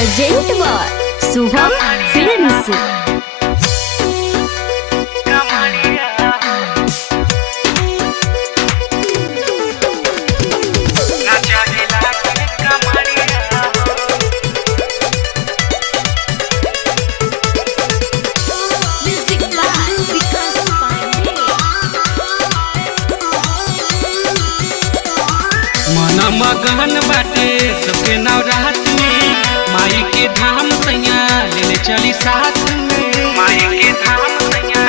Urgent बार Shubham films. मना मगन बाटे सबके नवरात में माई के धाम सैया ले चली साथ में। माई के धाम सैया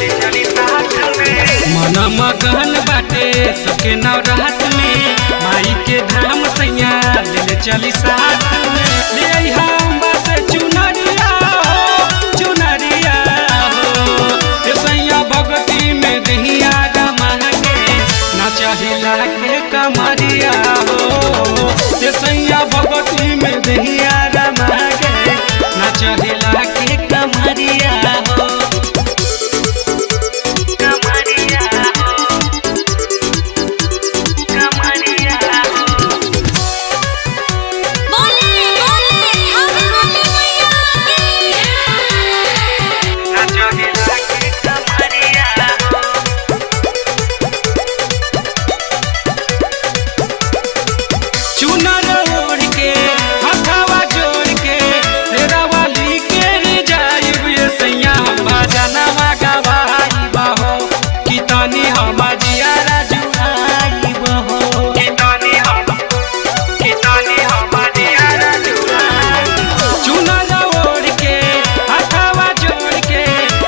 ले चली साथ में। मना मगन बाटे सबके नवरात में माई के धाम सैया ले चली साथ में। ले हम बस चुनरिया हो चुनरिया हो ये सैया भगती में दहिया रमा के ना चाहिला के कमरिया हो ये सैया भगती में दहिया रमा के ना चाहिला के कमरिया हो कमरिया हो कमरिया हो। बोले बोले हमें बोले मैया ना चाहिला के कमरिया हो। चुनर ओढ़ के हथवा जोड़ के तेरा वाली के रे जाइब ये सैया भजनवा गवाई बहो कितनी हम जियारा जुआई बहो कितनी हम जियारा जुआई। चुनर ओढ़ के हथवा जोड़ के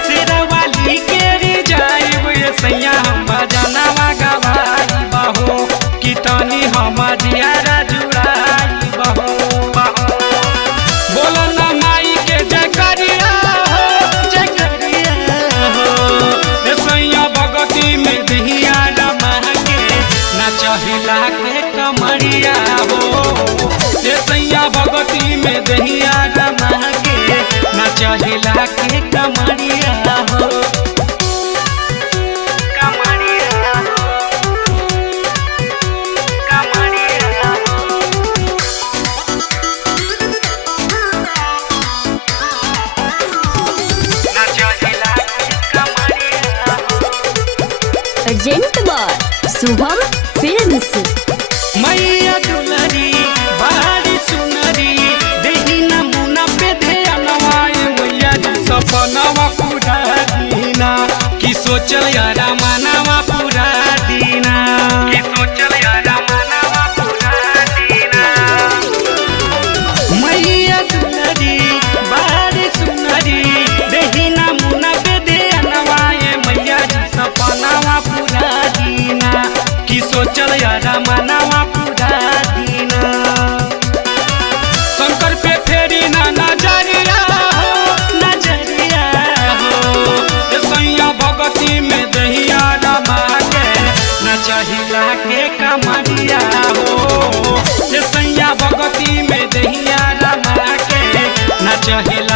तेरा वाली के रे जाइब ये सैया भजनवा गवाई बहो कितनी हम जियारा चाहिला के कमरिया हो ये सैया भगती में दहिया रमा के ना चाहिला के कमरिया हो कमरिया हो कमरिया हो। ना चाहिला के कमरिया हो। अर्जेंट बार शुभम फिल्म्स। मैया दुलरी बारी सुनरी देही नमूना पे ध्यानवाए मैया जी सपनवा पूरा दीना की सोचल यारा मानवा पूरा दीना की सोचल यारा मानवा पूरा दीना। मैया दुलरी बारी सुनरी देही नमूना पे ध्यानवाए मैया जी सपनवा पूरा दीना की सोचल यारा मानवा पूरा दीना। शंकर पे फेरी ना नजरिया हो नजरिया हो ये सैया भगती में दहिया रमा के ना चाहिला के कमरिया हो ये सैया भगती में दहिया रमा के ना चाहिला